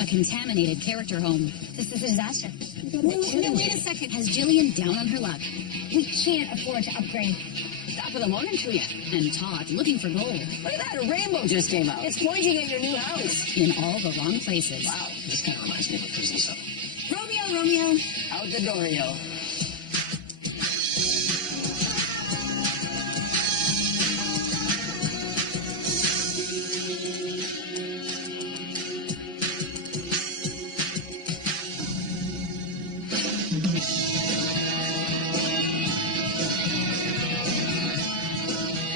A contaminated character home. This is a disaster. No, wait a second. Has Jillian down on her luck? We can't afford to upgrade. Top of the morning to you. And Todd looking for gold. Look at that, a rainbow just came out. It's pointing at your new house. In all the wrong places. Wow, this kind of reminds me of a prison cell. Romeo. Out the door, yo.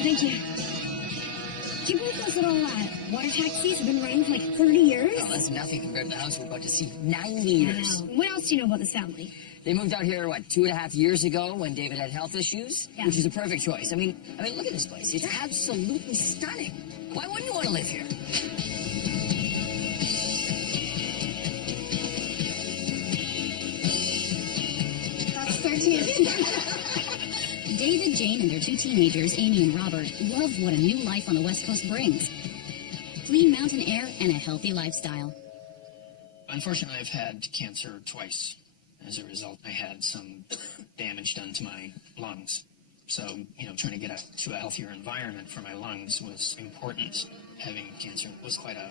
Thank you. Do you believe those little water taxis have been running for like 30 years? Oh, that's nothing compared to the house we're about to see. 90 years. I know. What else do you know about this family? They moved out here, what, 2.5 years ago when David had health issues? Yeah. Which is a perfect choice. I mean, look at this place. It's absolutely stunning. Why wouldn't you want to live here? That's 13. David, Jane, and their 2 teenagers, Amy and Robert, love what a new life on the West Coast brings. Clean mountain air and a healthy lifestyle. Unfortunately, I've had cancer twice. As a result, I had some damage done to my lungs. So, trying to get out to a healthier environment for my lungs was important. Having cancer was quite a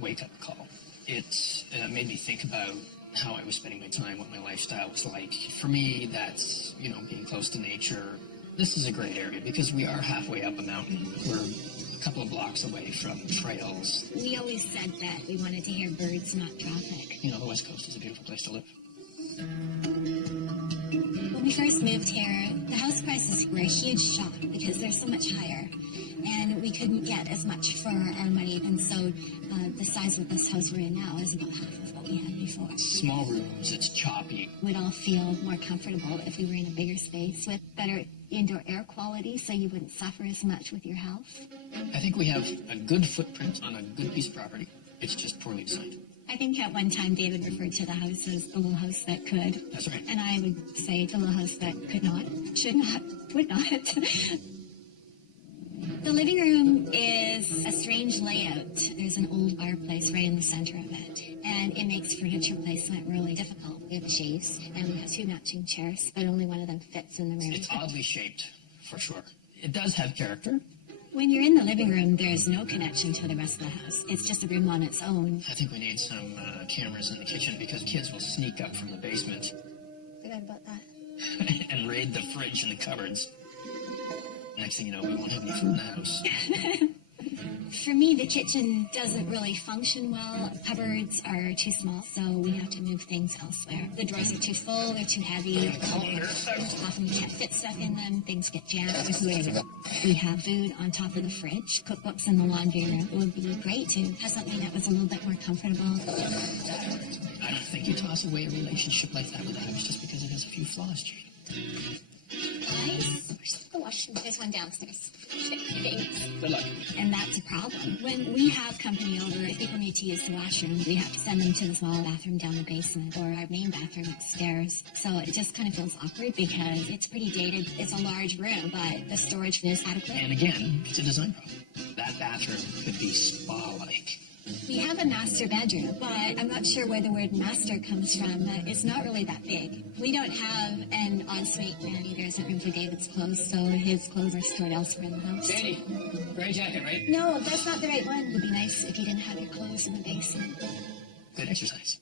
wake-up call. It made me think about how I was spending my time, what my lifestyle was like. For me, that's, being close to nature. This is a great area because we are halfway up a mountain. We're a couple of blocks away from trails. We always said that we wanted to hear birds, not traffic. The West Coast is a beautiful place to live. When we first moved here, the house prices were a huge shock because they're so much higher. And we couldn't get as much for our money. And so the size of this house we're in now is about half of what we had before. Small rooms, it's choppy. We'd all feel more comfortable if we were in a bigger space with better indoor air quality so you wouldn't suffer as much with your health. I think we have a good footprint on a good piece of property. It's just poorly designed. I think at one time David referred to the house as the little house that could. That's right. And I would say the little house that could not, should not, would not. The living room is a strange layout. There's an old fireplace right in the center of it, and it makes furniture placement really difficult. We have a chaise, and we have 2 matching chairs, but only one of them fits in the room. It's oddly shaped, for sure. It does have character. When you're in the living room, there's no connection to the rest of the house. It's just a room on its own. I think we need some cameras in the kitchen because kids will sneak up from the basement Forgot about that. and raid the fridge and the cupboards. Next thing you know, we won't have any food in the house. For me, the kitchen doesn't really function well. Cupboards are too small, so we have to move things elsewhere. The drawers are too full, they're too heavy. Often we can't fit stuff in them, things get jammed. We have food on top of the fridge. Cookbooks in the laundry room. It would be great to have something that was a little bit more comfortable. I don't think you toss away a relationship like that with a house just because it has a few flaws, Jane. Guys, where's the washroom? There's one downstairs. Thanks. Good luck. And that's a problem. When we have company over, if people need to use the washroom, we have to send them to the small bathroom down the basement or our main bathroom upstairs. So it just kind of feels awkward because it's pretty dated. It's a large room, but the storage is adequate. And again, it's a design problem. That bathroom could be spa-like. We have a master bedroom, but I'm not sure where the word master comes from. It's not really that big. We don't have an ensuite, and there isn't room for David's clothes, so his clothes are stored elsewhere in the house. Janie, gray jacket, right? No, that's not the right one. It would be nice if you didn't have your clothes in the basement. Good exercise.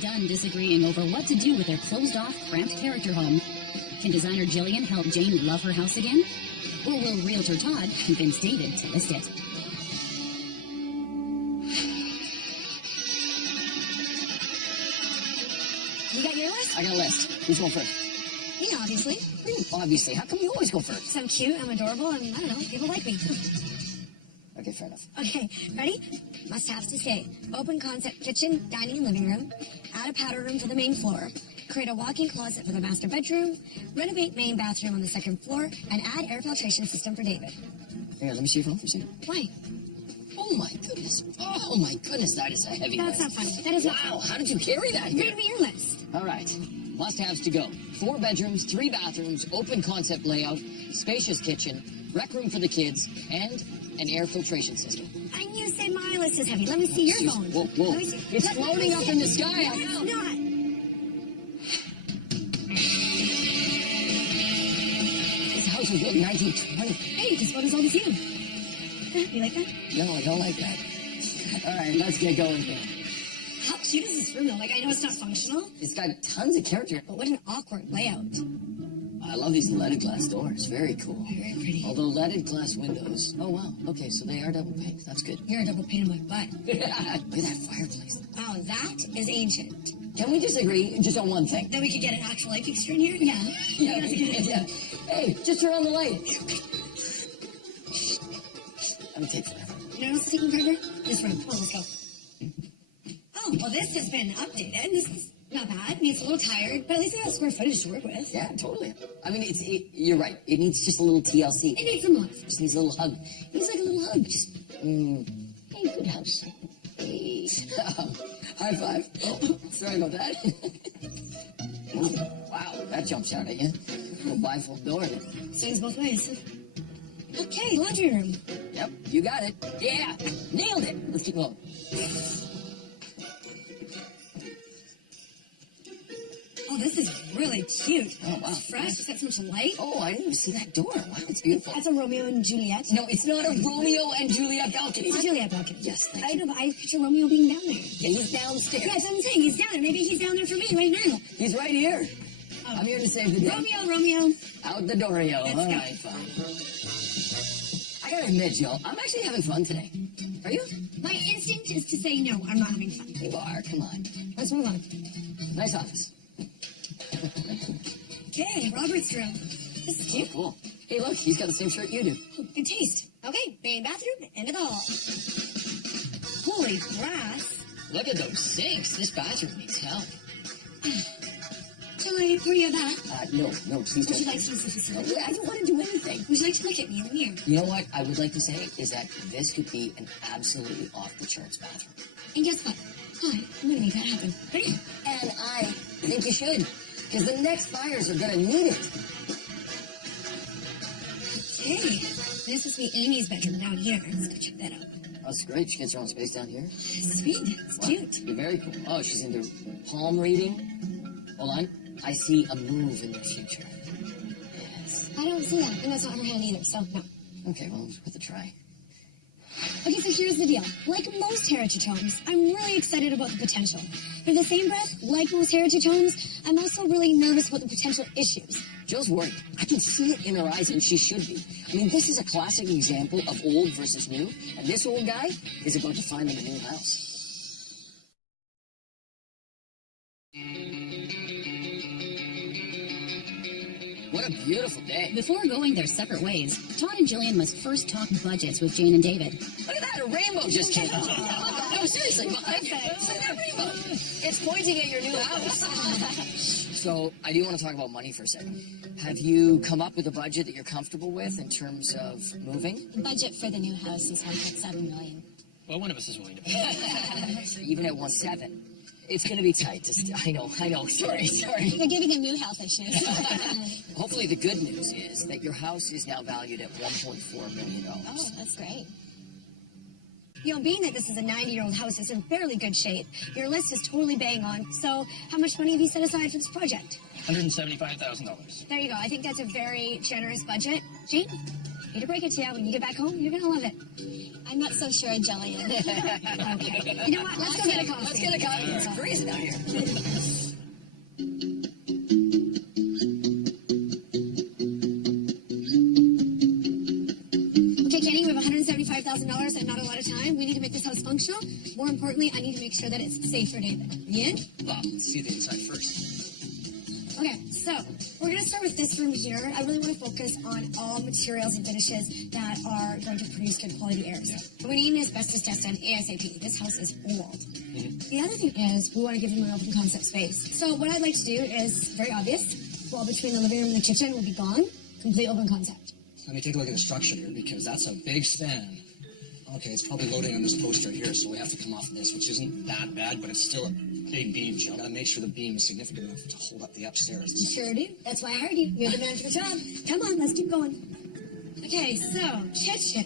Done disagreeing over what to do with their closed-off, cramped character home. Can designer Jillian help Jane love her house again? Or will realtor Todd convince David to list it? You got your list? I got a list. Who's going first? Me, obviously. Obviously. How come you always go first? So I'm cute, I'm adorable, and I don't know, people like me. Okay, fair enough. Okay, ready? Must-haves to stay. Open concept kitchen, dining, and living room. Add a powder room to the main floor. Create a walk-in closet for the master bedroom. Renovate main bathroom on the second floor. And add air filtration system for David. Here, let me see your phone for a second. Why? Oh my goodness. Oh my goodness, that is a heavy That's list. not funny. That is not Wow, funny. how did you carry that here? Read me your list. All right. Must-haves to go. 4 bedrooms, 3 bathrooms, open concept layout, spacious kitchen, rec room for the kids, and an air filtration system. And you say my list is heavy. Let me see your phone. Whoa, whoa. Let me see. It's Let me floating up see. in the sky. I No, it's know. not. This house was built in 1920. Hey, this photo's all the same. You like that? No, I don't like that. All right, let's get going here. How cute is this room, though? Like, I know it's not functional, It's got tons of character. but what an awkward layout. I love these leaded glass doors. Very cool. Very pretty. Although leaded glass windows. Oh, wow. Okay, so they are double pane. That's good. You're a double pain in my butt. Look at that fireplace. Oh, that is ancient. Can we disagree just on one thing? Then we could get an actual light fixture in here? Yeah. Yeah, yeah. Hey, just turn on the light. That'll take forever. You know what's taking forever? This room. Come on, let's go. Oh, well, this has been updated. This is not bad. I mean, it's a little tired, but at least I got square footage to work with. Yeah, totally. I mean, you're right. It needs just a little TLC. It needs some love. Just needs a little hug. It needs like a little hug. Just, hey, good house. Hey. High five. Oh, sorry about that. Ooh, wow, that jumps out at you. Little bifold door. Swings both ways. Okay, laundry room. Yep, you got it. Yeah, nailed it. Let's keep going. Oh, this is really cute. Oh, wow. It's fresh. It's got so much light. Oh, I didn't even see that door. Wow, it's beautiful. That's a Romeo and Juliet. No, it's not a Romeo and Juliet balcony. It's a Juliet balcony. Yes, thank I you. know, but I picture Romeo being down there. Yeah, he's downstairs. Yeah, that's what I'm saying. He's down there. Maybe he's down there for me right now. He's right here. Oh. I'm here to save the day. Romeo. Out the door, yo. Let's All go. right, fine. I gotta admit, Jill, I'm actually having fun today. Are you? My instinct is to say no, I'm not having fun. You are. Come on. Let's move on. Nice office. Okay, Robert's room. This is Oh, cute. cool. Hey, look, he's got the same shirt you do. Oh, good taste. Okay, main bathroom, end of the hall. Holy brass. Look at those sinks. This bathroom needs help. Shall I pour you a bath? No, please Would you don't. like to use the facility? I don't want to do anything. Would you like to look at me in the mirror? You know what I would like to say is that this could be an absolutely off-the-charts bathroom. And guess what? Hi, I'm gonna make that happen. Ready? And I think you should, because the next fires are gonna need it. Okay. This must be Amy's bedroom down here. Let's go check that out. That's great. She gets her own space down here. Sweet. It's Wow. cute. You're very cool. Oh, she's into palm reading. Hold on. I see a move in the future. Yes. I don't see that, and that's not her hand either, so no. Okay, well, it's worth a try. Okay, so here's the deal. Like most heritage homes, I'm really excited about the potential. But in the same breath, like most heritage homes, I'm also really nervous about the potential issues. Jill's worried. I can see it in her eyes, and she should be. I mean, this is a classic example of old versus new, and this old guy is about to find them a new house. What a beautiful day. Before going their separate ways, Todd and Jillian must first talk budgets with Jane and David. Look at that, a rainbow just came out. No, seriously, behind you. Look at that rainbow. It's pointing at your new house. So, I do want to talk about money for a second. Have you come up with a budget that you're comfortable with in terms of moving? The budget for the new house is $1.7 million. Well, one of us is willing to pay. Even at 1.7. It's going to be tight. I know. Sorry. You're giving them new health issues. Hopefully the good news is that your house is now valued at $1.4 million. Oh, that's great. You know, being that this is a 90-year-old house, it's in fairly good shape. Your list is totally bang on. So how much money have you set aside for this project? $175,000. There you go. I think that's a very generous budget. Jane, hate to break it to you, when you get back home, you're going to love it. I'm not so sure, Jillian. Okay. You know what? Let's go get a coffee. Let's get a coffee. It's freezing out here. Okay, Kenny, we have $175,000 and not a lot of time. We need to make this house functional. More importantly, I need to make sure that it's safe for David. You in? Well, let's see the inside first. Okay, so we're going to start with this room here. I really want to focus on all materials and finishes that are going to produce good quality airs. And we need an asbestos test done ASAP. This house is old. The other thing is we want to give them an open concept space. So what I'd like to do is very obvious. Wall between the living room and the kitchen will be gone. Complete open concept. Let me take a look at the structure here, because that's a big span. Okay, it's probably loading on this post right here, so we have to come off of this, which isn't that bad, but it's still a big beam, Jill. Gotta make sure the beam is significant enough to hold up the upstairs. You sure do. That's why I hired you. You're the man for the job. Come on, let's keep going. Okay, so kitchen.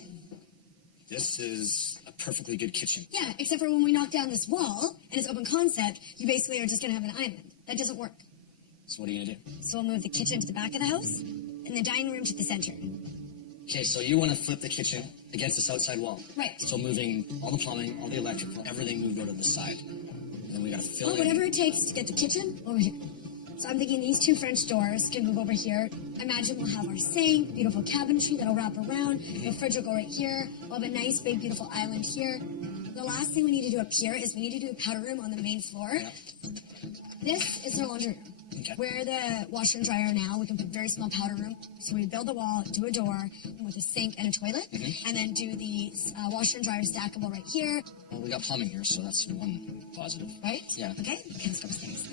This is a perfectly good kitchen. Yeah, except for when we knock down this wall and it's open concept, you basically are just going to have an island. That doesn't work. So what are you going to do? So we'll move the kitchen to the back of the house and the dining room to the center. Okay, so you want to flip the kitchen against this outside wall. Right. So moving all the plumbing, all the electrical, everything moved over to the side. And then we got to fill in. Whatever it takes to get the kitchen over here. So I'm thinking these 2 French doors can move over here. Imagine we'll have our sink, beautiful cabinetry that'll wrap around. The fridge will go right here. We'll have a nice, big, beautiful island here. The last thing we need to do up here is we need to do a powder room on the main floor. Yeah. This is our laundry room. Okay. Where the washer and dryer are now, we can put a very small powder room. So we build the wall, do a door with a sink and a toilet, and then do the washer and dryer stackable right here. Well, we got plumbing here, so that's one positive. Right? Yeah. Okay, let's go upstairs.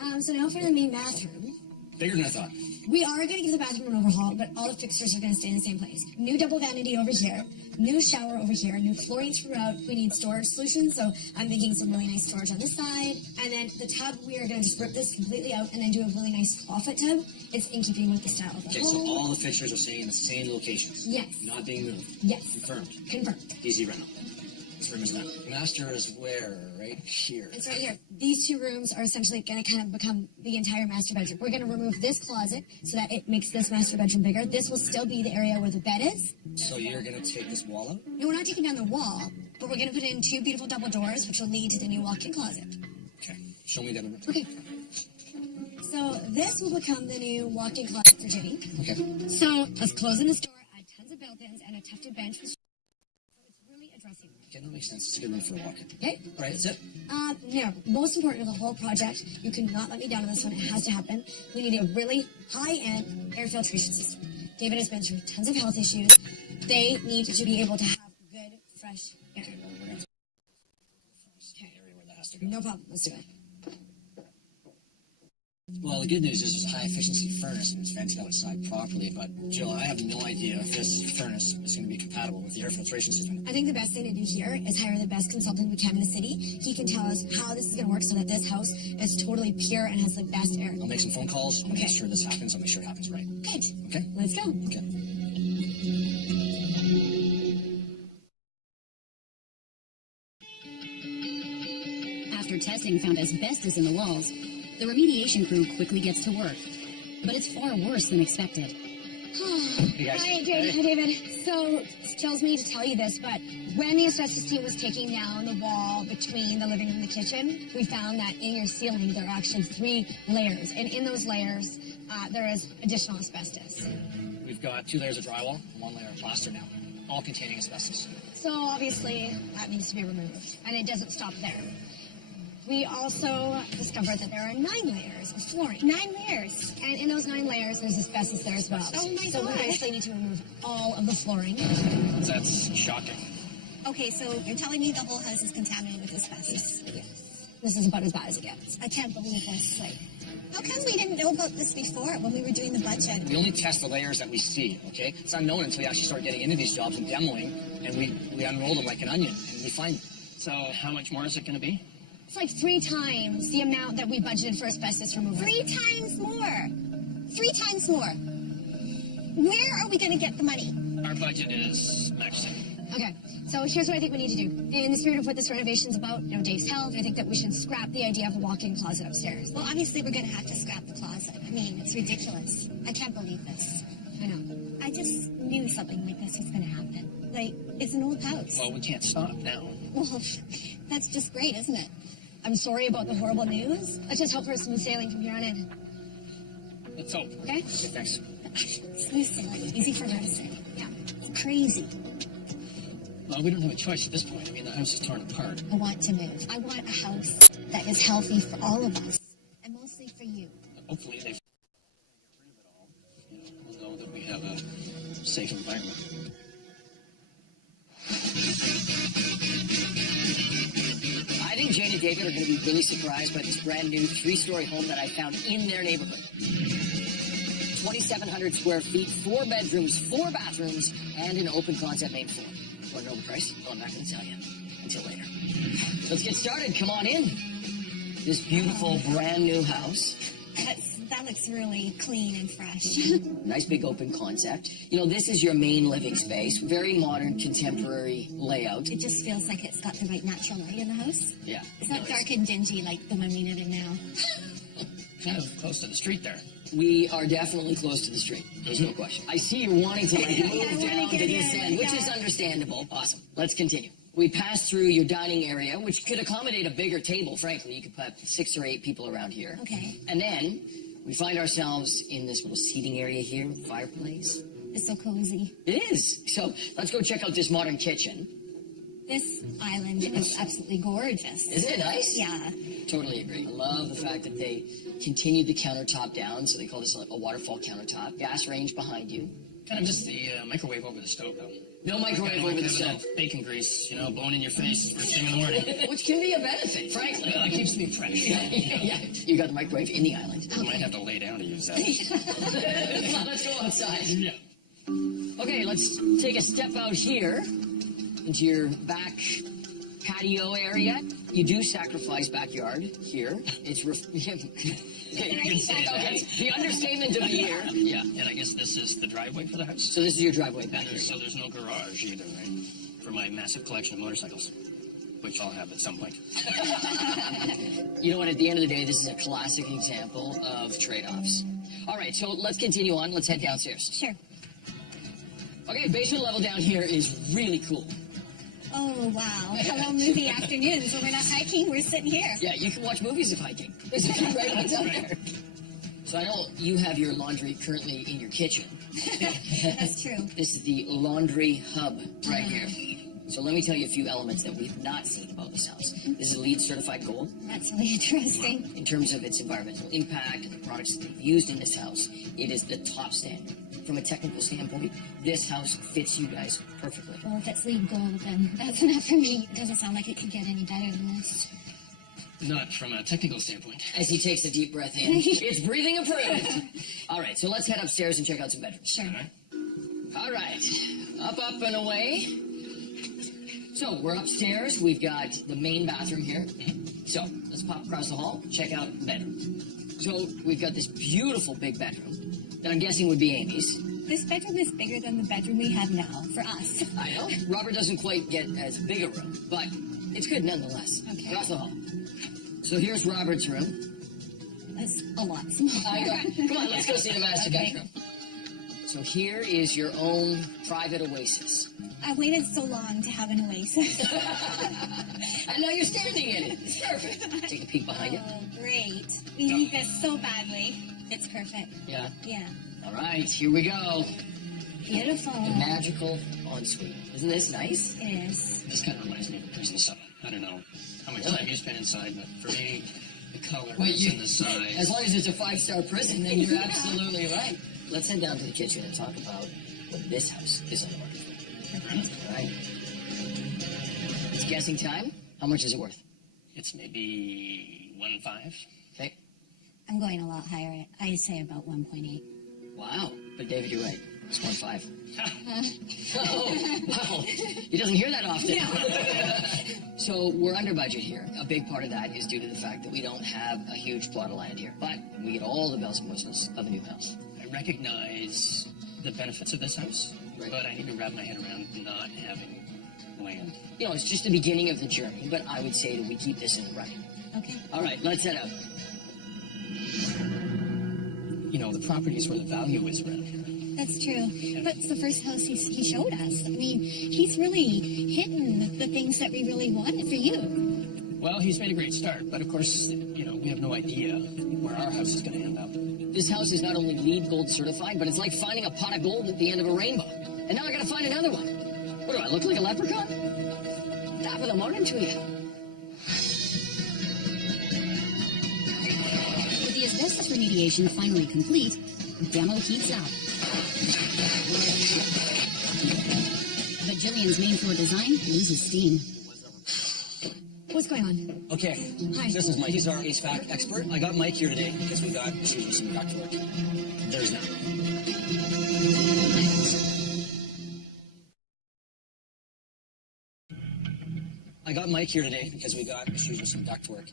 All right. So now for the main bathroom. Bigger than I thought. We are going to give the bathroom an overhaul, but all the fixtures are going to stay in the same place. New double vanity over here, new shower over here, new flooring throughout. We need storage solutions, so I'm thinking some really nice storage on this side. And then the tub, we are going to just rip this completely out and then do a really nice clawfoot tub. It's in keeping with the style of the Okay, home. so all the fixtures are staying in the same locations. Yes. Not being moved. Yes. Confirmed. Confirmed. Easy rental. This room is done. Master is where? Right here. It's right here. These 2 rooms are essentially going to kind of become the entire master bedroom. We're going to remove this closet so that it makes this master bedroom bigger. This will still be the area where the bed is. So you're going to take this wall out? No, we're not taking down the wall, but we're going to put in 2 beautiful double doors, which will lead to the new walk-in closet. Okay. Show me the other room. Okay. So this will become the new walk-in closet for Jimmy. Okay. So let's close in this door, add tons of built-ins, and a tufted bench. So it's really a dressing room. Okay, that makes sense. It's a good room for a walk-in. Okay? All right, that's it? No. Most important of the whole project, you cannot let me down on this one. It has to happen. We need a really high-end air filtration system. David has been through tons of health issues. They need to be able to have good, fresh air. Okay, well, we're going to the area where that has to go. No problem. Let's do it. Well, the good news is there's a high-efficiency furnace and it's vented outside properly, but Jill, I have no idea if this furnace is going to be compatible with the air filtration system. I think the best thing to do here is hire the best consultant we can in the city. He can tell us how this is going to work so that this house is totally pure and has the best air. I'll make some phone calls. I'll Okay. make sure this happens. I'll make sure it happens right. Good. Okay? Let's go. Okay. After testing found asbestos in the walls, the remediation crew quickly gets to work. But it's far worse than expected. Hey, guys. Hi, David. So, this tells me to tell you this, but when the asbestos team was taking down the wall between the living room and the kitchen, we found that in your ceiling there are actually 3 layers. And in those layers, there is additional asbestos. We've got 2 layers of drywall and 1 layer of plaster now, all containing asbestos. So, obviously, that needs to be removed. And it doesn't stop there. We also discovered that there are 9 layers of flooring. 9 layers. And in those 9 layers, there's asbestos there as well. Oh, my So we God. basically need to remove all of the flooring. That's shocking. Okay, so you're telling me the whole house is contaminated with asbestos? Yes. This is about as bad as it gets. I can't believe this. Like, how come we didn't know about this before when we were doing the budget? We only test the layers that we see, okay? It's unknown until we actually start getting into these jobs and demoing, and we unroll them like an onion, and we find them. So how much more is it going to be? It's like 3 times the amount that we budgeted for asbestos removal. 3 times more. 3 times more. Where are we going to get the money? Our budget is maxed out. Okay, so here's what I think we need to do. In the spirit of what this renovation's about, Dave's health, I think that we should scrap the idea of a walk-in closet upstairs. Well, obviously we're going to have to scrap the closet. I mean, it's ridiculous. I can't believe this. I know. I just knew something like this was going to happen. Like, it's an old house. Well, we can't stop now. Well, that's just great, isn't it? I'm sorry about the horrible news. Let's just hope for smooth sailing from here on in. Let's hope. Okay? Okay, thanks. Smooth sailing. Easy for her to say. Yeah. Crazy. Well, we don't have a choice at this point. I mean, the house is torn apart. I want to move. I want a house that is healthy for all of us. And mostly for you. Hopefully they get rid of it all. We'll know that we have a safe environment. I think Jane and David are going to be really surprised by this brand new 3-story home that I found in their neighborhood. 2,700 square feet, 4 bedrooms, 4 bathrooms, and an open concept main floor. Want to know the price? Oh, I'm not going to tell you. Until later. Let's get started. Come on in. This beautiful brand new house. That's That looks really clean and fresh. Nice big open concept. You know, this is your main living space. Very modern, contemporary layout. It just feels like it's got the right natural light in the house. Yeah. It's not dark and dingy like the one we live in now. Kind of close to the street there. We are definitely close to the street. There's no question. I see you wanting to like move down to this end, which is understandable. Awesome. Let's continue. We pass through your dining area, which could accommodate a bigger table, frankly. You could put 6 or 8 people around here. Okay. And then we find ourselves in this little seating area here with a fireplace. It's so cozy. It is. So let's go check out this modern kitchen. This island is absolutely gorgeous. Isn't it nice? Yeah. Totally agree. I love the fact that they continued the countertop down, so they call this a waterfall countertop. Gas range behind you. Kind of just the microwave over the stove, though. No microwave over the stove. Bacon grease, you know, blowing in your face first thing in the morning. Which can be a benefit, frankly. Well, it keeps me fresh. Yeah. You got the microwave in the island. I might have to lay down to use that. Come on, let's go outside. Yeah. Okay, let's take a step out here into your back patio area. You do sacrifice backyard here. It's You can say that. okay. The understatement of the year. Yeah, and I guess this is the driveway for the house. So this is your driveway back here. So there's no garage either, right? For my massive collection of motorcycles, which I'll have at some point. You know what? At the end of the day, this is a classic example of trade-offs. All right, so let's continue on. Let's head downstairs. Sure. Okay, basement level down here is really cool. Oh, wow. Hello, movie afternoon. So we're not hiking, we're sitting here. Yeah, you can watch movies of hiking. There's a few right ones out there. So I know you have your laundry currently in your kitchen. That's true. This is the laundry hub right here. So let me tell you a few elements that we've not seen about this house. This is LEED certified gold. That's really interesting. In terms of its environmental impact and the products that they've used in this house, it is the top standard. From a technical standpoint, this house fits you guys perfectly. Well, if it's LEED gold, then that's enough for me. It doesn't sound like it could get any better than this. Not from a technical standpoint. As he takes a deep breath in, it's breathing approved. All right, so let's head upstairs and check out some bedrooms. Sure. All right, up and away. So we're upstairs. We've got the main bathroom here. So let's pop across the hall, check out the bedroom. So we've got this beautiful big bedroom that I'm guessing would be Amy's. This bedroom is bigger than the bedroom we have now for us. I know. Robert doesn't quite get as big a room, but it's good nonetheless. Okay. Across the hall. So here's Robert's room. That's a lot smaller. I know. Come on, let's go see the master Okay. bedroom. So here is your own private oasis. I waited so long to have an oasis. And now you're standing in it. It's perfect. Take a peek behind you. Oh, great. We need this so badly. It's perfect. Yeah. Yeah. All right, here we go. Beautiful. The magical ensuite. Isn't this nice? It is. This kind of reminds me of a prison cell. I don't know how much time you spend inside, but for me, the colors and the size. As long as it's a 5-star prison, then you're absolutely right. Let's head down to the kitchen and talk about what this house is on the market for. All right. It's guessing time. How much is it worth? It's maybe 1.5. Okay. I'm going a lot higher. I say about 1.8. Wow. But David, you're right. It's 1.5. Oh, wow. He doesn't hear that often. So we're under budget here. A big part of that is due to the fact that we don't have a huge plot of land here. But we get all the bells and whistles of a new house. I recognize the benefits of this house, Right. but I need to wrap my head around not having land. You know, it's just the beginning of the journey, but I would say that we keep this in the running. Okay. All right, let's head out. You know, the property is where the value is around here. That's true. But it's the first house he showed us. I mean, he's really hidden the things that we really wanted for you. Well, he's made a great start, but of course, you know, we have no idea where our house is going to end up. This house is not only LEED Gold certified, but it's like finding a pot of gold at the end of a rainbow. And now I gotta find another one. What do I look like, a leprechaun? Top of the morning to you. With the asbestos remediation finally complete, demo heats up. But Jillian's main floor design loses steam. What's going on? Okay, Hi. this is Mike. He's our HVAC expert. I got Mike here today because we got issues with some ductwork. There's none. I got Mike here today because we got issues with some ductwork.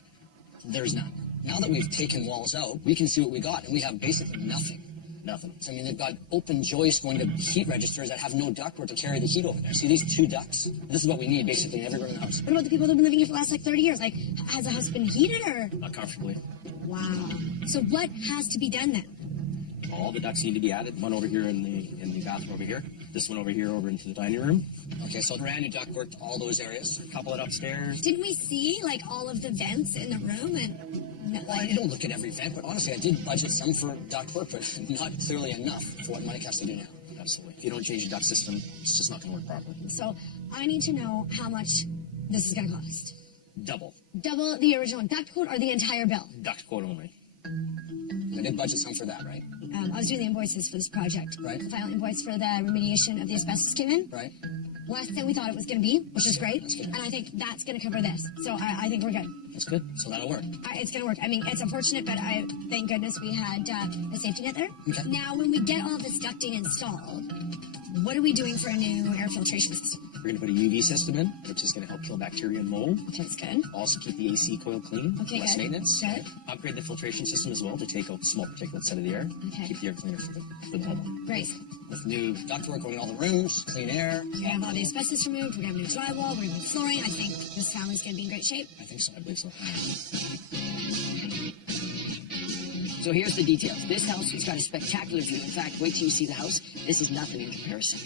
There's none. Now that we've taken walls out, we can see what we got, and we have basically nothing. Nothing. So, I mean, they've got open joists going to heat registers that have no ductwork to carry the heat over there. See these 2 ducts? This is what we need, basically, in every room in the house. What about the people that have been living here for the last, 30 years? Like, has the house been heated, or? Not comfortably. Wow. So what has to be done then? All the ducts need to be added. One over here in the bathroom over here. This one over here over into the dining room. Okay, so brand new ductwork to all those areas. A couple of upstairs. Didn't we see, all of the vents in the room and... No, Well, I don't look at every vent, but honestly, I did budget some for ductwork, but not clearly enough for what Mike has to do now. Absolutely. If you don't change the duct system, it's just not going to work properly. So I need to know how much this is going to cost. Double. Double the original duct code or the entire bill? Duct code only. I did budget some for that, right? I was doing the invoices for this project. Right. The final invoice for the remediation of the asbestos came in. Right? Less than we thought it was going to be, which is great. That's good. And I think that's going to cover this. So I think we're good. That's good. So that'll work. It's going to work. I mean, it's unfortunate, but thank goodness we had a safety net there. Okay. Now, when we get all this ducting installed, what are we doing for a new air filtration system? We're going to put a UV system in, which is going to help kill bacteria and mold. That's good. Also keep the AC coil clean. Okay, Less good. maintenance. Good. Upgrade the filtration system as well to take out small particulates out of the air. Okay. Keep the air cleaner for the homeowner. Great. With new ductwork going in all the rooms, clean air. We're going to have all the asbestos removed. We're going to have new drywall. We're going to have new flooring. I think this family's going to be in great shape. I think so. I believe so. So here's the details. This house has got a spectacular view. In fact, wait till you see the house. This is nothing in comparison.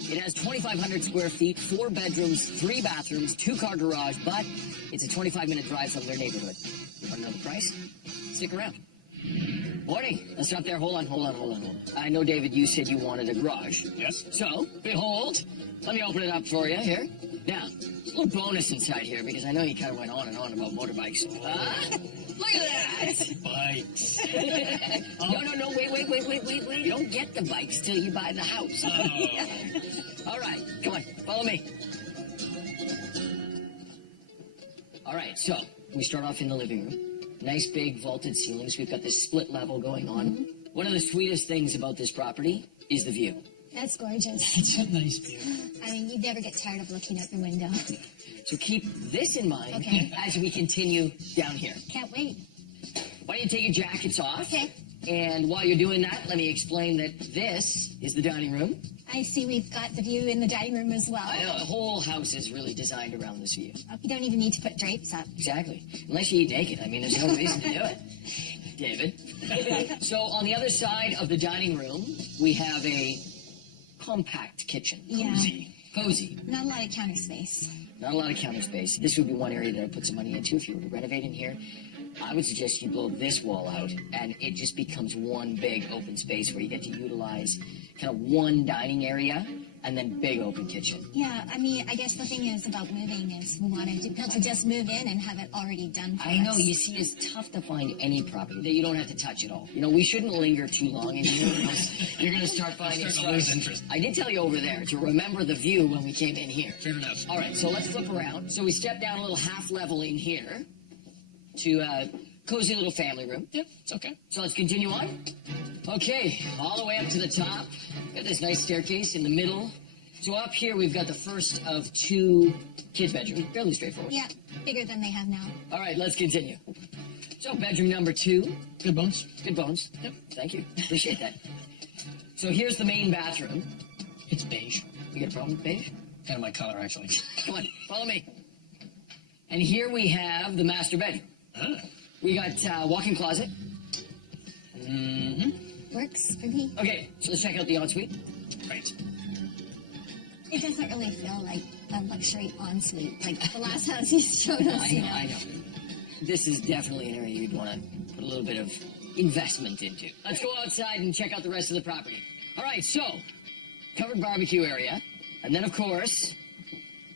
It has 2,500 square feet, 4 bedrooms, 3 bathrooms, 2-car garage, but it's a 25-minute drive from their neighborhood. You want to know the price? Stick around. Morning. Let's stop there. Hold on. I know, David, you said you wanted a garage. Yes. So, behold, let me open it up for you here. Now, a little bonus inside here, because I know you kind of went on and on about motorbikes. Look at that! Bikes. No, wait. You don't get the bikes till you buy the house. All right, come on, follow me. All right, so we start off in the living room. Nice big vaulted ceilings. We've got this split level going on. Mm-hmm. One of the sweetest things about this property is the view. That's gorgeous. It's a nice view. I mean, you'd never get tired of looking out the window. So keep this in mind Okay. as we continue down here. Can't wait. Why don't you take your jackets off? Okay. And while you're doing that, let me explain that this is the dining room. I see we've got the view in the dining room as well. I know, the whole house is really designed around this view. You don't even need to put drapes up. Exactly. Unless you eat naked. I mean, there's no reason to do it. David. So on the other side of the dining room, we have a compact kitchen. Yeah. Cozy. Not a lot of counter space. Not a lot of counter space. This would be one area that I'd put some money into if you were to renovate in here. I would suggest you blow this wall out, and it just becomes one big open space where you get to utilize kind of one dining area and then big open kitchen. Yeah, I mean, I guess the thing is about moving is we wanted to be able to just move in and have it already done for I know, us. you see, it's tough to find any property that you don't have to touch at all. You know, we shouldn't linger too long in here, or else you're going to start finding Start to stuff. lose interest. I did tell you over there to remember the view when we came in here. Fair enough. All right, so let's flip around. So we step down a little half level in here to a cozy little family room. Yeah, it's okay. So let's continue on. Okay, all the way up to the top. Got this nice staircase in the middle. So up here we've got the first of 2 kids' bedrooms. Fairly straightforward. Yeah, bigger than they have now. All right, let's continue. So bedroom number 2. Good bones. Good bones. Yep. Thank you. Appreciate that. So here's the main bathroom. It's beige. You got a problem with beige? Kind of my color, actually. Come on, follow me. And here we have the master bedroom. Ah. We got walk-in closet. Works for me. Okay, so let's check out the ensuite. Right. It doesn't really feel like a luxury ensuite. Like the last house you showed us, you know. I know. This is definitely an area you'd want to put a little bit of investment into. Let's go outside and check out the rest of the property. All right, so covered barbecue area, and then of course,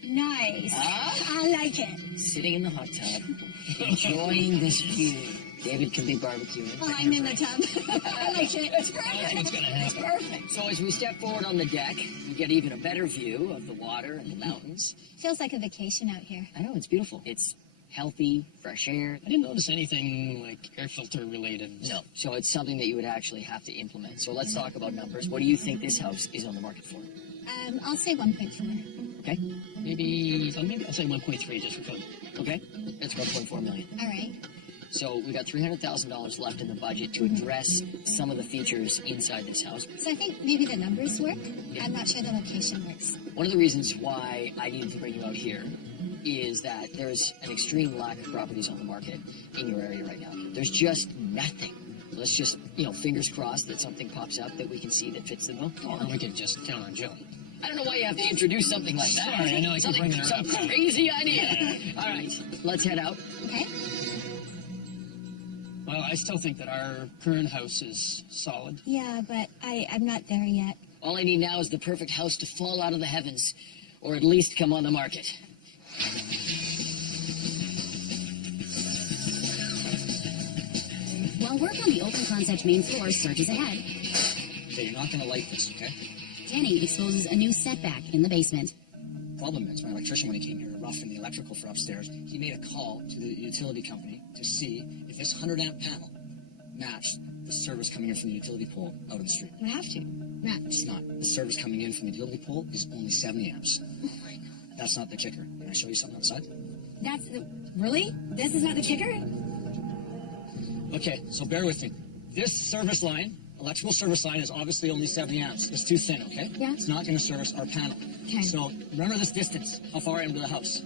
Nice. I like it. sitting in the hot tub, enjoying this view. David can be barbecuing. Well, I'm in the tub. I like it. It's perfect. What's gonna happen? It's perfect. So as we step forward on the deck, you get even a better view of the water and the mountains. Feels like a vacation out here. I know, it's beautiful. It's healthy, fresh air. I didn't notice anything like air filter related. No, so it's something that you would actually have to implement. So let's talk about numbers. What do you think this house is on the market for? I'll say 1.4. Okay, Maybe I'll say 1.3 just for fun. okay, that's 1.4 million. All right. So we got $300,000 left in the budget to address some of the features inside this house. So I think maybe the numbers work. I'm not sure the location works. One of the reasons why I needed to bring you out here is that there's an extreme lack of properties on the market in your area right now. There's just nothing. Let's just, fingers crossed that something pops up that we can see that fits the bill. Or we could just count on Joe. I don't know why you have to introduce something like that. Sorry, I know I keep bringing her Some up. crazy idea. All right, let's head out. Okay. Well, I still think that our current house is solid. Yeah, but I'm not there yet. All I need now is the perfect house to fall out of the heavens, or at least come on the market. While work on the open concept main floor surges ahead, Okay, you're not going to like this, okay? Danny exposes a new setback in the basement. Problem is, my electrician, when he came here, roughing the electrical for upstairs, he made a call to the utility company to see if this 100-amp panel matched the service coming in from the utility pole out on the street. You have to. Match. It's not. The service coming in from the utility pole is only 70 amps. That's not the kicker. Can I show you something outside? That's really? This is not the kicker? Okay, so bear with me. This service line, electrical service line, is obviously only 70 amps. It's too thin, okay? Yeah. It's not going to service our panel. Okay. So remember this distance, how far I am to the house.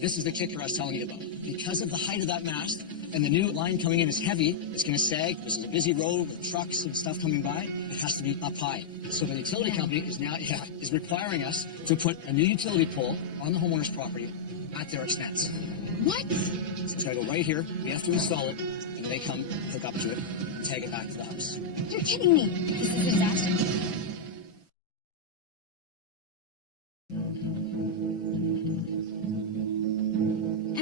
This is the kicker I was telling you about. Because of the height of that mast, and the new line coming in is heavy, it's going to sag. This is a busy road with trucks and stuff coming by. It has to be up high. So the utility company is now is requiring us to put a new utility pole on the homeowner's property at their expense. What? So it's got to go right here. We have to install it, and they come hook up to it and tag it back to the house. You're kidding me. This is a disaster.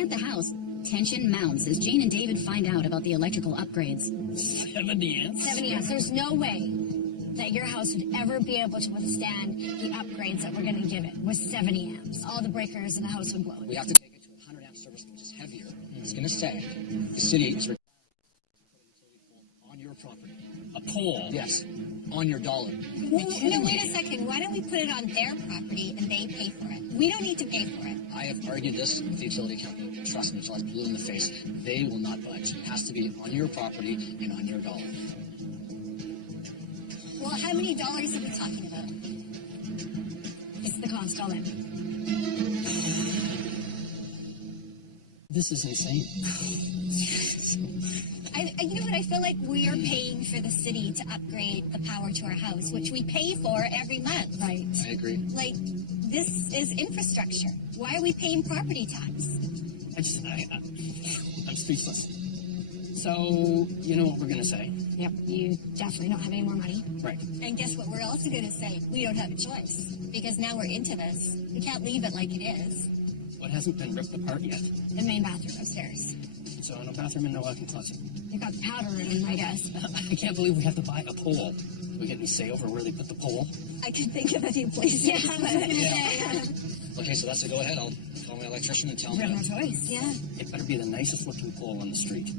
At the house, tension mounts as Jane and David find out about the electrical upgrades. 70 amps? 70 amps. There's no way that your house would ever be able to withstand the upgrades that we're going to give it with 70 amps. All the breakers in the house would blow. We have to take it to a 100-amp service, which is heavier. It's going to sag. The city is requiring on your property. A pole? Yes, on your dollar. Well, no, wait a second. Why don't we put it on their property and they pay for it? We don't need to pay for it. I have argued this with the utility company. Trust me, until I was blue in the face. They will not budge. It has to be on your property and on your dollar. Well, how many dollars are we talking about? It's the cost all in. This is insane. You know what? I feel like we are paying for the city to upgrade the power to our house, which we pay for every month. Right. I agree. Like, this is infrastructure. Why are we paying property tax? I'm speechless. So, you know what we're going to say? Yep. You definitely don't have any more money. Right. And guess what we're also going to say? We don't have a choice. Because now we're into this. We can't leave it like it is. What hasn't been ripped apart yet? The main bathroom upstairs. So no bathroom and no walk-in closet. You've got the powder room, I guess. But I can't believe we have to buy a pole. Do we get any say over where they put the pole? I could think of a few places. yeah. Okay, so that's a go-ahead. I'll call my electrician and tell You have him. no choice. Yeah. It better be the nicest looking pole on the street.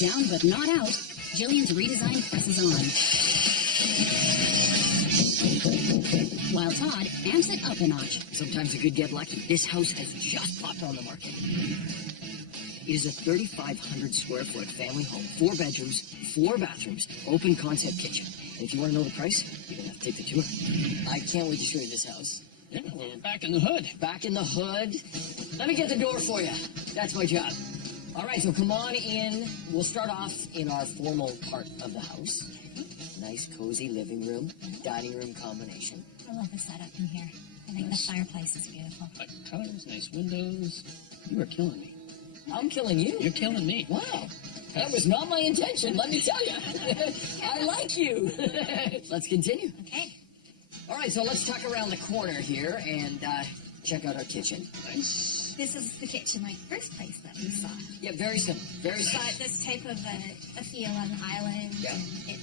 Down but not out, Jillian's redesign presses on. While Todd amps it up a notch. Sometimes you could get lucky. This house has just popped on the market. It is a 3,500 square foot family home, 4 bedrooms, 4 bathrooms, open concept kitchen. And if you want to know the price, you're going to have to take the tour. I can't wait to show you this house. Yeah, well, we're back in the hood. Back in the hood. Let me get the door for you. That's my job. All right, so come on in. We'll start off in our formal part of the house. Nice, cozy living room, dining room combination. I love the setup in here. I think the fireplace is beautiful. Like colors, nice windows. You are killing me. I'm killing you. You're killing me. Wow. That was not my intention, let me tell you. I like you. Let's continue. Okay. All right, so let's tuck around the corner here and check out our kitchen. Nice. This is the kitchen, like first place that we saw. Yeah, very simple. Very It's simple. got this type of a feel on the island. Yeah. It's,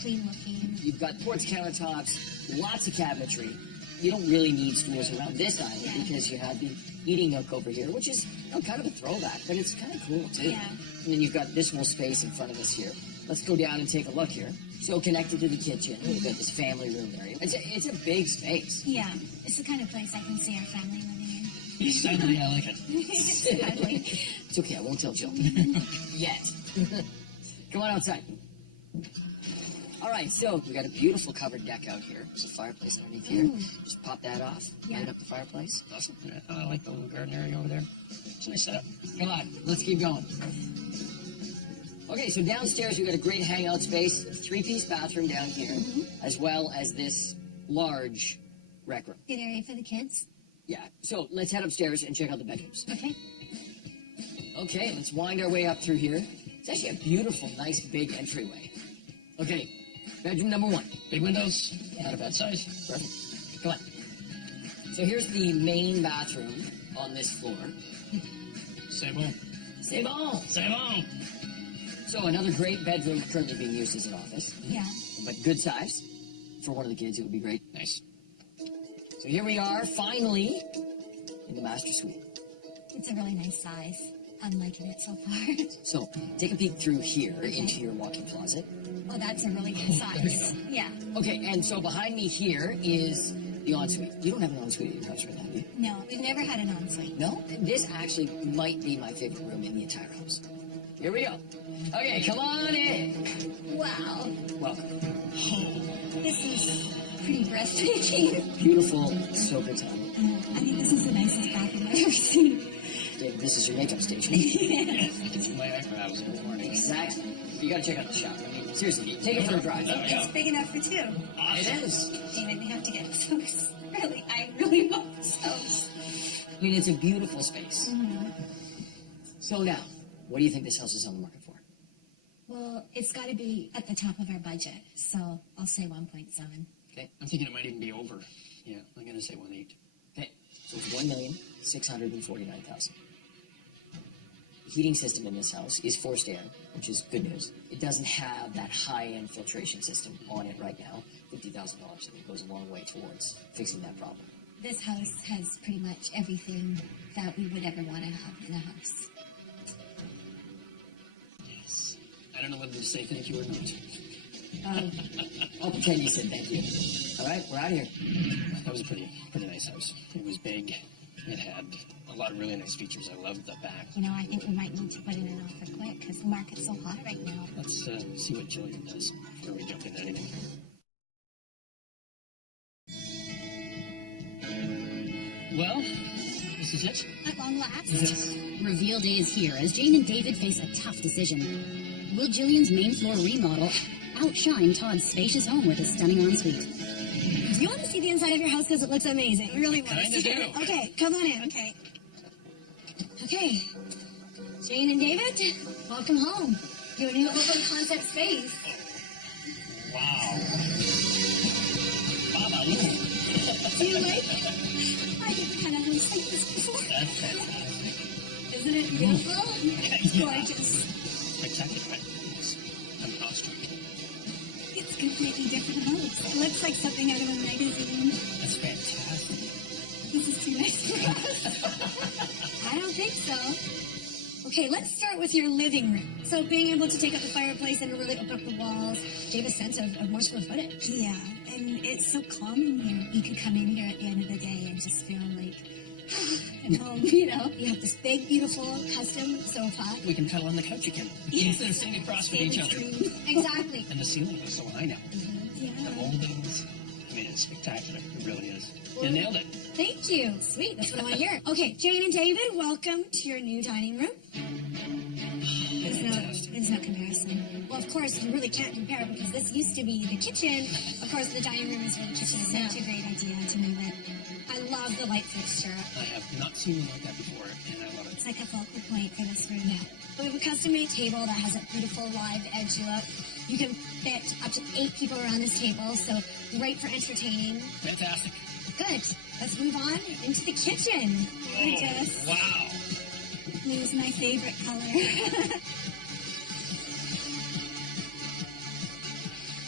clean looking. You've got quartz countertops, lots of cabinetry. You don't really need stools around this island because you have the eating nook over here, which is kind of a throwback, but it's kind of cool too. Yeah. And then you've got this whole space in front of us here. let's go down and take a look here. So connected to the kitchen, we've got this family room area. It's a big space. Yeah, it's the kind of place I can see our family living in. Sadly, I like it. Sadly. It's okay, I won't tell Jill. Yet. Come on outside. All right, so we got a beautiful covered deck out here. There's a fireplace underneath here. Just pop that off, light up the fireplace. Awesome. I like the little garden area over there. It's a nice setup. Come on, let's keep going. Okay, so downstairs we've got a great hangout space, 3-piece bathroom down here, as well as this large rec room. Good area for the kids. Yeah, so let's head upstairs and check out the bedrooms. Okay. Okay, let's wind our way up through here. It's actually a beautiful, nice, big entryway. Okay, bedroom number 1. Big windows, not a bad size. Perfect. Come on. So here's the main bathroom on this floor. C'est bon. C'est bon! C'est bon. So another great bedroom currently being used as an office, Yeah. but good size. For one of the kids, it would be great. Nice. So here we are, finally, in the master suite. It's a really nice size. I'm liking it so far. So take a peek through here into your walk-in closet. Oh, that's a really good size. Yeah. Okay, and so behind me here is the ensuite. You don't have an ensuite in your house right now, do you? No, we've never had an ensuite. No? This actually might be my favorite room in the entire house. Here we go. Okay, come on in. Wow. Welcome. This is pretty breathtaking. Beautiful soaker tub. I think this is the nicest bathroom I've ever seen. Dave, this is your makeup station. I can do my eyebrows in the morning. Exactly. You gotta check out the shop. I mean, seriously, take it for a drive. It's big enough for 2. It is. David, we have to get soaps. Really, I really want soaps. I mean, it's a beautiful space. So now, what do you think this house is on the market for? Well, it's got to be at the top of our budget, so I'll say 1.7. Okay. I'm thinking it might even be over. Yeah, I'm going to say 1.8. Okay. So it's $1,649,000. The heating system in this house is forced air, which is good news. It doesn't have that high-end filtration system on it right now. $50,000, I think, goes a long way towards fixing that problem. This house has pretty much everything that we would ever want to have in a house. Yes. I don't know whether to say thank you or not. I'll pretend you said thank you. All right, we're out of here. That was a pretty nice house. It was big. It had a lot of really nice features. I loved the back. You know, I think we might need to put in an offer quick because the market's so hot right now. Let's see what Jillian does before we jump into anything. Well, this is it. At long last. Yes. Reveal day is here as Jane and David face a tough decision. Will Jillian's main floor remodel outshine Todd's spacious home with a stunning ensuite? Do you want to see the inside of your house? Because it looks amazing. I really want to Kinda see it. do. Okay, come on in. Okay. Okay. Jane and David, welcome home. Your new open concept space. Wow. Baba, Do you like it? I didn't kind of house like this before. that's fantastic. Isn't it beautiful? It's gorgeous. Spectacular. I'm awestruck. It's a completely different house. It looks like something out of a magazine. That's fantastic. This is too nice for us. I don't think so. Okay, let's start with your living room. So being able to take out the fireplace and really open up the walls gave a sense of more square footage. Yeah, and it's so calming here. You could come in here at the end of the day and just feel like at home, you know? You have this big, beautiful, custom sofa. We can cuddle on the couch again. Instead of sitting across from each other. Exactly. And the ceiling is so high now. Yeah. The moldings. I mean, it's spectacular. It really is. You nailed it. Thank you. Sweet. That's what I want to hear. Okay, Jane and David, welcome to your new dining room. There's no comparison. Well, of course, you really can't compare because this used to be the kitchen. Of course, the dining room is where the kitchen is now. Such a great idea to move it. I love the light fixture. I have not seen one like that before, and I love it. It's like a focal point for this room. Yeah. We have a custom-made table that has a beautiful live edge look. You can fit up to 8 people around this table, so great for entertaining. Fantastic. Good. Let's move on into the kitchen. Gorgeous. Oh, wow. Blue is my favorite color.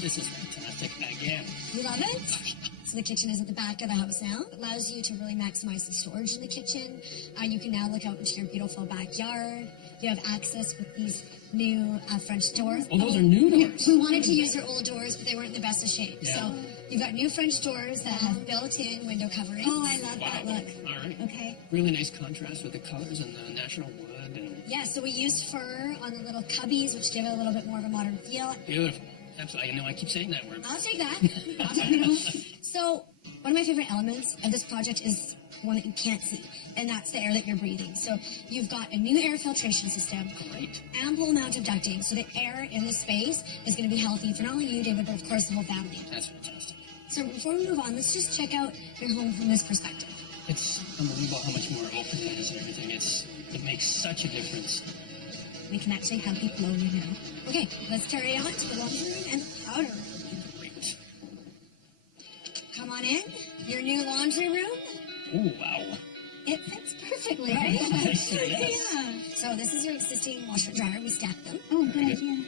This is fantastic again. You love it? So the kitchen is at the back of the house now. It allows you to really maximize the storage in the kitchen. You can now look out into your beautiful backyard. You have access with these new French doors. Oh, those are new doors. We wanted to use your old doors, but they weren't in the best of shape. Yeah. So you've got new French doors that have built-in window coverings. Oh, I love that look. All right. Okay. Really nice contrast with the colors and the natural wood. And Yeah, so we used fur on the little cubbies, which give it a little bit more of a modern feel. beautiful. Absolutely. I know I keep saying that word. I'll take that. I'll take it. So one of my favorite elements of this project is one that you can't see, and that's the air that you're breathing. So you've got a new air filtration system, Great. ample amount of ducting, so the air in the space is going to be healthy for not only you, David, but of course the whole family. That's fantastic. So before we move on, let's just check out your home from this perspective. It's unbelievable how much more open it is and everything. It makes such a difference. We can actually have people over now. Okay, let's carry on to the laundry room and the powder room. Great. Come on in, your new laundry room. Oh, wow. It fits perfectly, right? Yes. Yeah. So this is your existing washer dryer. We stacked them. Oh, good idea.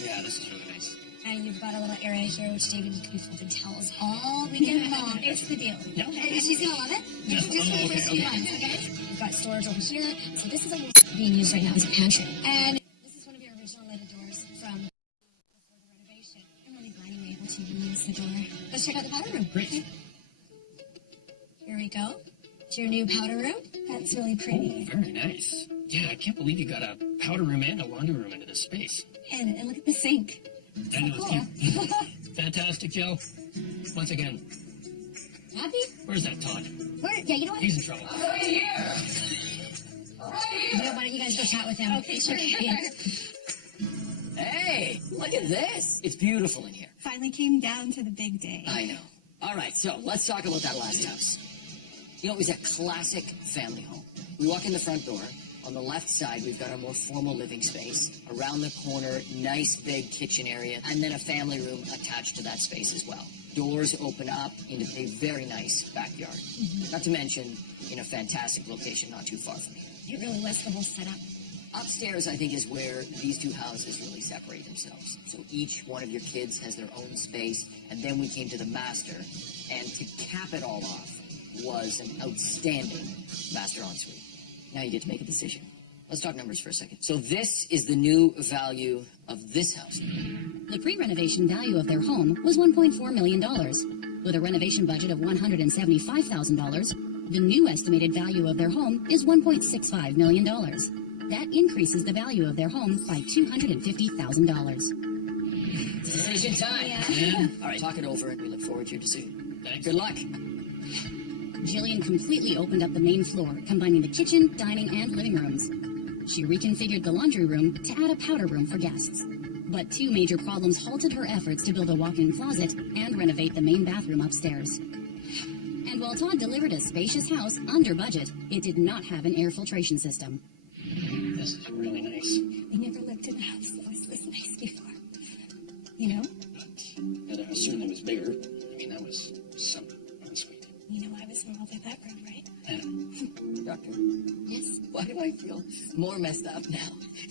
Yeah, this is really nice. And you've got a little area here, which David, you can be folding towels all weekend long. It's the deal. Yeah. And she's gonna love it. Yeah. Just for the Oh, first okay, few okay. months, okay? You've got storage over here. So this is being used right now as a pantry. And this is one of your original lidded doors from before the renovation. I'm really glad you were able to use the door. Let's check out the powder room. Great. Here we go. To your new powder room. That's really pretty. Very nice. Yeah, I can't believe you got a powder room and a laundry room into this space. And look at the sink. I know it's fantastic, Joe. Once again, Happy? where's that Todd? Yeah, you know what? He's in trouble. Why don't you guys go chat with him? Okay, sure. Hey, look at this. It's beautiful in here. Finally came down to the big day. I know. All right, so let's talk about that last house. You know, it was a classic family home. We walk in the front door. On the left side, we've got a more formal living space. Around the corner, nice big kitchen area, and then a family room attached to that space as well. Doors open up into a very nice backyard. Not to mention, in a fantastic location not too far from here. It really was the whole setup. Upstairs, I think, is where these two houses really separate themselves. So each one of your kids has their own space, and then we came to the master, and to cap it all off was an outstanding master ensuite. Now you get to make a decision. Let's talk numbers for a second. So this is the new value of this house. The pre-renovation value of their home was $1.4 million. With a renovation budget of $175,000, the new estimated value of their home is $1.65 million. That increases the value of their home by $250,000. Decision time. Yeah. All right, talk it over, and we look forward to your decision. Thanks. Good luck. Jillian completely opened up the main floor, combining the kitchen, dining, and living rooms. She reconfigured the laundry room to add a powder room for guests. But two major problems halted her efforts to build a walk-in closet and renovate the main bathroom upstairs. And while Todd delivered a spacious house under budget, it did not have an air filtration system. This is really nice. I never lived in a house that was this nice before. You know? But it certainly was bigger. I mean, that was some ensuite. You know I was in love with that room, right? I know. Doctor, Yes, why do I feel more messed up now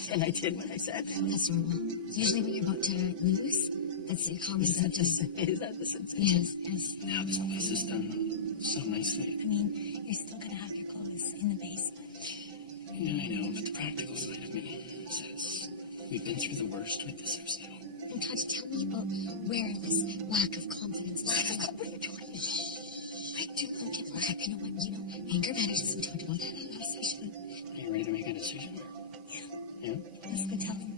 than I did when I said that? that's normal. Usually when you're about to lose, that's a common Is that, symptom. is that the sensation? Yes, yes. Now this place is done so nicely. I mean, you're still gonna have your clothes in the basement. Yeah, I know, but the practical side of me says we've been through the worst with this house now. And Todd, tell me about where this lack of confidence is. What are you doing? I do look at lack. You know what? You know, anger management. We talked about that in the last session. Are you ready to make a decision? Yeah. Yeah? Let's go tell them.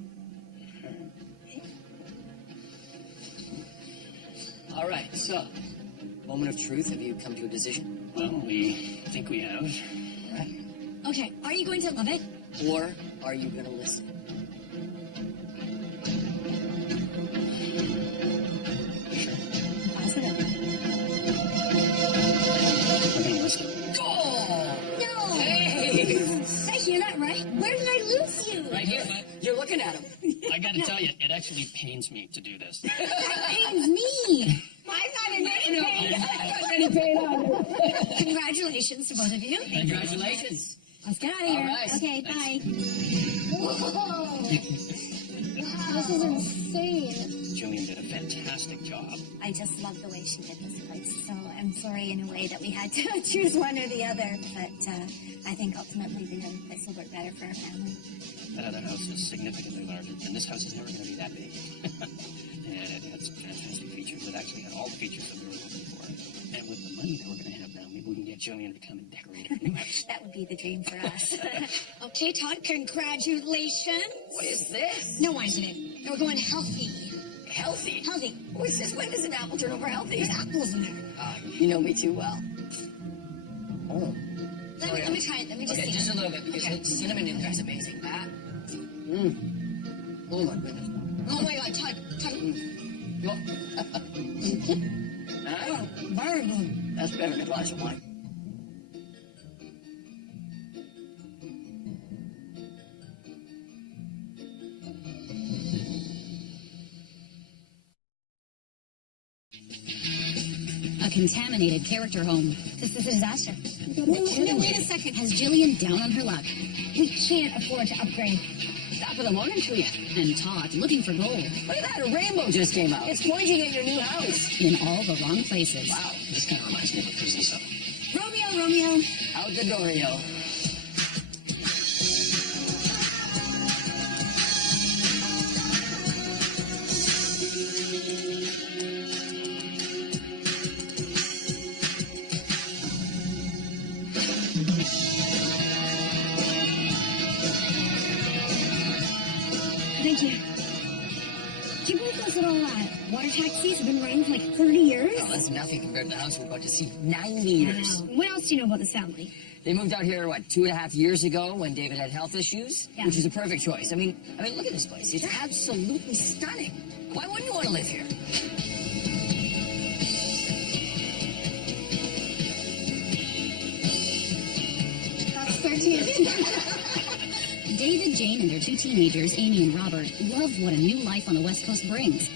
All right, so, moment of truth. Have you come to a decision? Well, we think we have. All right. Okay, are you going to love it? Or are you going to listen? Positive. We're gonna listen. No! Hey! Did I hear that right? Where did I lose you? Right here. You're looking at him. I gotta tell you, it actually pains me to do this. That pains me. I'm not in any pain. Congratulations to both of you. Congratulations. Let's get out of here. All right. Okay, bye. Whoa. This is insane. Jillian did a fantastic job. I just love the way she did this place. So I'm sorry in a way that we had to choose one or the other, but I think ultimately the other place will work better for our family. That other house is significantly larger, and this house is never going to be that big. And it had some fantastic features. It actually had all the features that we were looking for. And with the money that we're going to have now, maybe we can get Jillian to come and decorate our new house. That would be the dream for us. Okay, Todd, congratulations. What is this? No wine today. We're going healthy. Healthy? Healthy. What's this? When does an apple turn over healthy? There's apples in there. You know me too well. Oh. Let me try it. Let me just Okay, see. just a little bit, because the cinnamon in there is amazing. Oh my goodness. Oh my God, Todd. Huh? Very good. That's better than a glass of wine. A contaminated character home. This is a disaster. No, wait a second. Has Jillian down on her luck. We can't afford to upgrade. Top of the morning to you. And Todd looking for gold Look at that, a rainbow just came out. It's pointing at your new house. in all the wrong places. Wow. This kind of reminds me of a prison cell. Romeo. Out the door, yo. Thank you. Do you believe those little water taxis have been running for like 30 years? Oh, that's nothing compared to the house we're about to see. 90 years. What else do you know about this family? They moved out here, what, 2.5 years ago when David had health issues? Yeah. Which is a perfect choice. I mean, look at this place. It's absolutely stunning. Why wouldn't you want to live here? That's 13. David, Jane, and their two teenagers, Amy and Robert, love what a new life on the West Coast brings.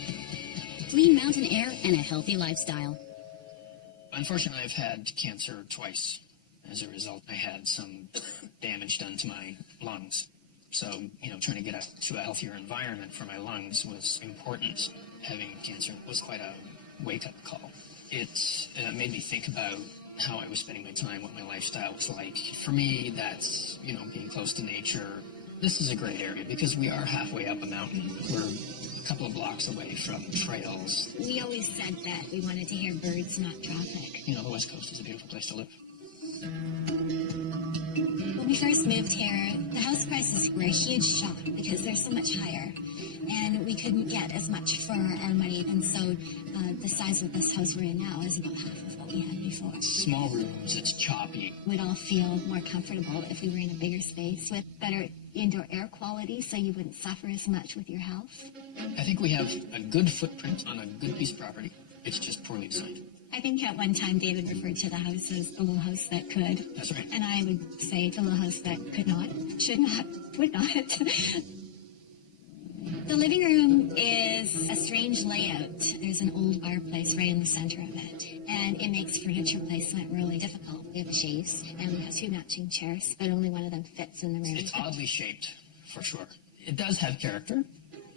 Clean mountain air and a healthy lifestyle. Unfortunately, I've had cancer twice. As a result, I had some damage done to my lungs. So, trying to get to a healthier environment for my lungs was important. Having cancer was quite a wake-up call. It made me think about how I was spending my time, what my lifestyle was like. For me, that's, being close to nature. This is a great area because we are halfway up a mountain. We're a couple of blocks away from trails. We always said that we wanted to hear birds, not traffic. The West Coast is a beautiful place to live. When we first moved here, the house prices were a huge shock because they're so much higher. And we couldn't get as much for our money. And so the size of this house we're in now is about half of what we had before. Small rooms, it's choppy. We'd all feel more comfortable if we were in a bigger space with better indoor air quality so you wouldn't suffer as much with your health. I think we have a good footprint on a good piece of property. It's just poorly designed. I think at one time David referred to the house as the little house that could. That's right. And I would say the little house that could not, should not, would not. The living room is a strange layout. There's an old fireplace right in the center of it, and it makes furniture placement really difficult. We have shaves, and we have two matching chairs, but only one of them fits in the room. It's oddly shaped, for sure. It does have character.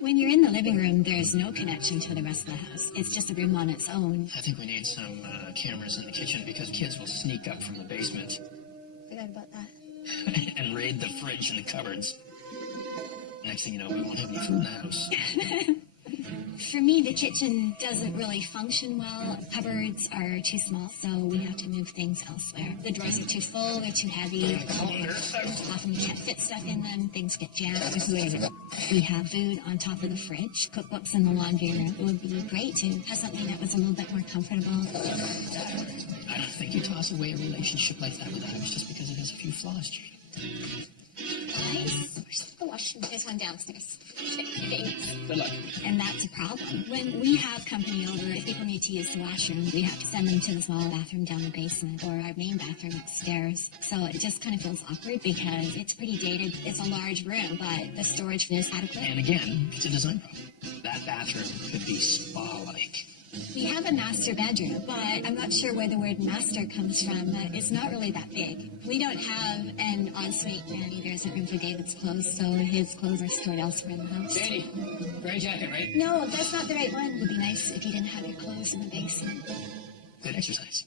When you're in the living room, there's no connection to the rest of the house. It's just a room on its own. I think we need some cameras in the kitchen because kids will sneak up from the basement Forgot about that. and raid the fridge and the cupboards. Next thing you know, we won't have any food in the house. For me, the kitchen doesn't really function well. Cupboards are too small, so we have to move things elsewhere. The drawers are too full, they're too heavy. Often we can't fit stuff in them, things get jammed. We have food on top of the fridge, cookbooks in the laundry room. It would be great to have something that was a little bit more comfortable. I don't think you toss away a relationship like that with a house just because it has a few flaws, Jane. Guys, where's the washroom? There's one downstairs. Thanks. Good luck. And that's a problem. When we have company over, if people need to use the washroom, we have to send them to the small bathroom down the basement or our main bathroom upstairs. So it just kind of feels awkward because it's pretty dated. It's a large room, but the storage is adequate. And again, it's a design problem. That bathroom could be spa-like. We have a master bedroom, but I'm not sure where the word master comes from. It's not really that big. We don't have an ensuite, and there isn't room for David's clothes, so his clothes are stored elsewhere in the house. Sandy, gray jacket, right? No, that's not the right one. It would be nice if you didn't have your clothes in the basin. Good exercise.